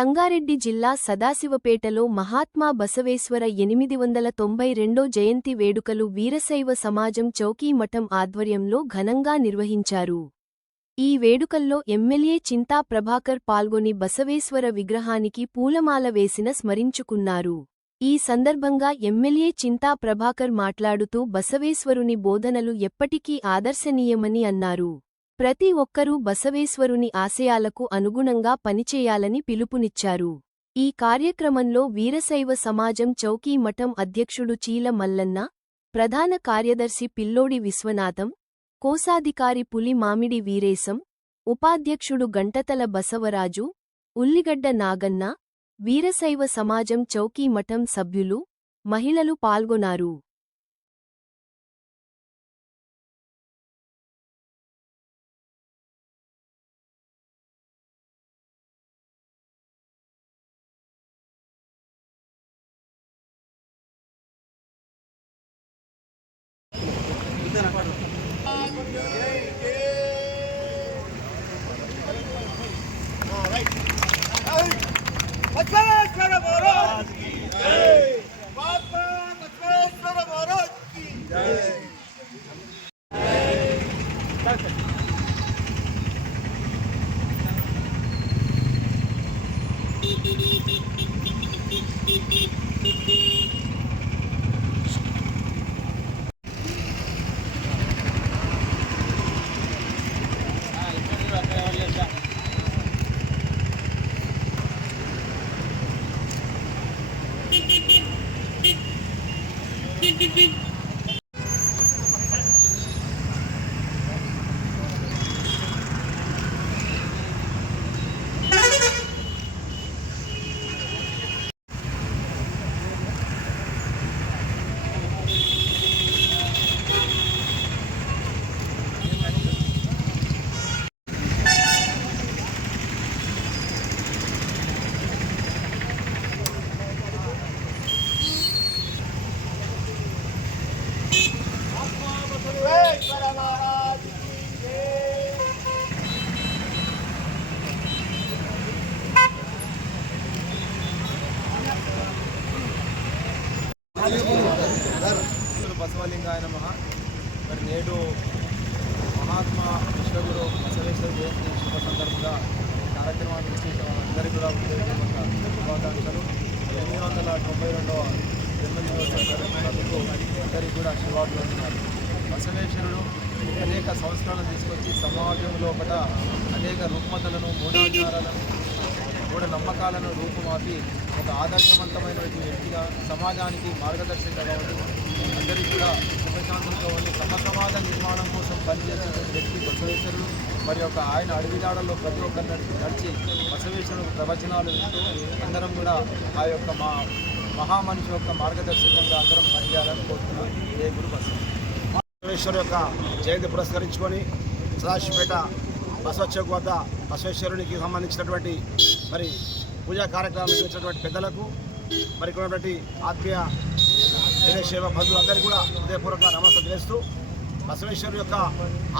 సంగారెడ్డి జిల్లా సదాశివపేటలో మహాత్మా బసవేశ్వర ఎనిమిది వందల తొంభై రెండో జయంతి వేడుకలు వీరశైవ సమాజం చౌకీ మఠం ఆధ్వర్యంలో ఘనంగా నిర్వహించారు. ఈ వేడుకల్లో ఎమ్మెల్యే చింతా ప్రభాకర్ పాల్గొని బసవేశ్వర విగ్రహానికి పూలమాల వేసిన స్మరించుకున్నారు. ఈ సందర్భంగా ఎమ్మెల్యే చింతా ప్రభాకర్ మాట్లాడుతూ బసవేశ్వరుని బోధనలు ఎప్పటికీ ఆదర్శనీయమని అన్నారు. ప్రతి ఒక్కరూ బసవేశ్వరుని ఆశయాలకు అనుగుణంగా పనిచేయాలని పిలుపునిచ్చారు. ఈ కార్యక్రమంలో వీరశైవ సమాజం చౌకీ మఠం అధ్యక్షుడు చీల మల్లన్న ప్రధాన కార్యదర్శి పిల్లోడి విశ్వనాథం కోశాధికారి పులి మామిడి వీరేశం ఉపాధ్యక్షుడు గంటతల బసవరాజు ఉల్లిగడ్డ నాగన్న వీరశైవ సమాజం చౌకీ మఠం సభ్యులు మహిళలు పాల్గొన్నారు. beep, beep. నేడు మహాత్మా విశ్వగురు బసవేశ్వర జయంతి శుభ సందర్భంగా కార్యక్రమాన్ని చేసిన అందరికీ కూడా శుభాకాంక్షలు. ఎనిమిది వందల తొంభై రెండవ జన్మదినోత్సవం అందరికీ కూడా శుభాకాంక్షలు బసవేశ్వరుడు అనేక సంస్కరణలు తీసుకొచ్చి సమాజంలో ఒకట అనేక రుగ్మతలను మూఢాచారాలను మూఢ నమ్మకాలను రూపుమాపి ఒక ఆదర్శవంతమైన వ్యక్తిగా సమాజానికి మార్గదర్శకంగా ఉండి అందరికీ కూడా సుఖశాంతంగా ఉండి సమసమాజ నిర్మాణం కోసం పనిచేసినటువంటి వ్యక్తి బసవేశ్వరుడు మరి యొక్క ఆయన అడవిదాడల్లో ప్రతి ఒక్కరిని నడిచి బసవేశ్వరుడు ప్రవచనాలు వింటూ అందరం కూడా ఆ యొక్క మా మహామనిషి యొక్క మార్గదర్శకంగా అందరం పనిచేయాలని కోరుతున్నాం. ఏ గురు బసవ యొక్క జయంతి పురస్కరించుకొని సదాశివపేట బసవచ్చౌక్ వద్ద బసవేశ్వరునికి సంబంధించినటువంటి మరి పూజా కార్యక్రమాలు నిర్వహించినటువంటి పెద్దలకు మరి కొన్నటువంటి ఆత్మీయ దేశేవ బంధువులందరికీ కూడా హృదయపూర్వక నమస్కారం చేస్తూ బసవేశ్వరు యొక్క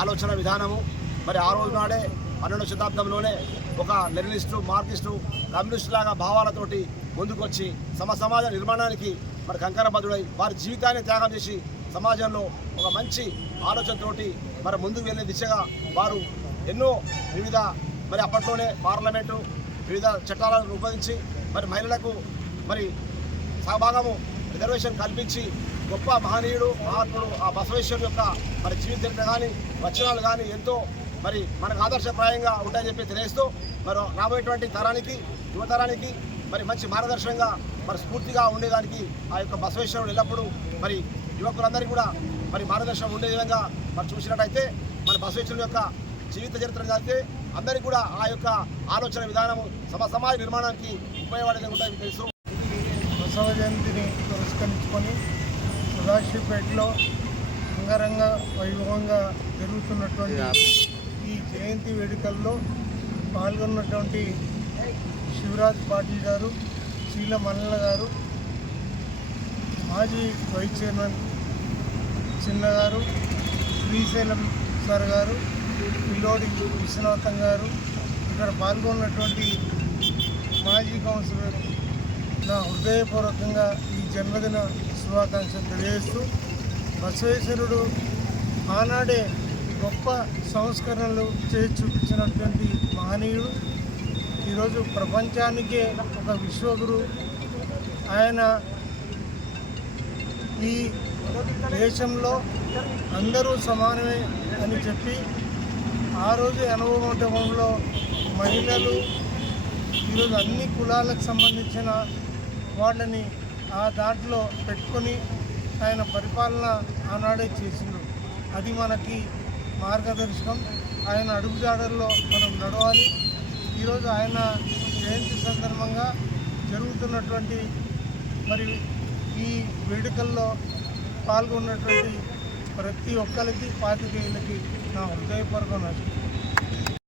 ఆలోచన విధానము మరి ఆ రోజు నాడే పన్నెండవ శతాబ్దంలోనే ఒక లెనినిస్టు మార్కిస్టు కమ్యూనిస్టు లాగా భావాలతోటి ముందుకొచ్చి సమ సమాజ నిర్మాణానికి మరి కంకరబద్ధుడై వారి జీవితాన్ని త్యాగం చేసి సమాజంలో ఒక మంచి ఆలోచనతోటి మరి ముందుకు వెళ్ళే దిశగా వారు ఎన్నో వివిధ మరి అప్పట్లోనే పార్లమెంటు వివిధ చట్టాలను రూపొందించి మరి మహిళలకు మరి సహభాగము రిజర్వేషన్ కల్పించి గొప్ప మహనీయుడు మహాత్ముడు ఆ బసవేశ్వరు యొక్క మరి జీవిత కానీ వచనాలు కానీ ఎంతో మరి మనకు ఆదర్శప్రాయంగా ఉంటాయని చెప్పి తెలియస్తూ మరి రాబోయేటువంటి తరానికి యువతరానికి మరి మంచి మార్గదర్శనంగా మరి స్ఫూర్తిగా ఉండేదానికి ఆ యొక్క బసవేశ్వరుడు ఎల్లప్పుడూ మరి యువకులందరికీ కూడా మరి మార్గదర్శనం ఉండే విధంగా మరి చూసినట్టయితే మన బసవేశ్వరుడు యొక్క జీవిత చరిత్ర చదివితే అందరికీ కూడా ఆ యొక్క ఆలోచన విధానము సమ సమాజ నిర్మాణానికి ఉపయోగపడేది ఉంటాయని తెలుసు. బసవ జయంతిని పురస్కరించుకొని సదాశివపేటలో అంగరంగ వైభవంగా జరుగుతున్నటువంటి ఈ జయంతి వేడుకల్లో పాల్గొన్నటువంటి శివరాజ్ పాటిల్ గారు శీల మల్లన్న గారు మాజీ వైస్ చైర్మన్ చిన్న గారు శ్రీశైలం సార్ గారు పిల్లోడి విశ్వనాథం గారు ఇక్కడ పాల్గొన్నటువంటి మాజీ కౌన్సిలర్ నా హృదయపూర్వకంగా ఈ జన్మదిన శుభాకాంక్షలు తెలియజేస్తూ బసవేశ్వరుడు ఆనాడే గొప్ప సంస్కరణలు చేసి చూపించినటువంటి మహనీయుడు. ఈరోజు ప్రపంచానికే ఒక విశ్వగురు. ఆయన ఈ దేశంలో అందరూ సమానమే అని చెప్పి ఆ రోజు ఎనభై మంటపంలో మహిళలు ఈరోజు అన్ని కులాలకు సంబంధించిన వాళ్ళని ఆ దాంట్లో పెట్టుకొని ఆయన పరిపాలన ఆనాడే చేసిండు అది మనకి మార్గదర్శకం. ఆయన అడుగుజాడల్లో మనం నడవాలి. ఈరోజు ఆయన జయంతి సందర్భంగా జరుగుతున్నటువంటి మరి ఈ వేడుకల్లో పాల్గొన్నటువంటి ప్రతి ఒక్కరికి పాతికేయులకి నా హృదయపూర్వక నష్టం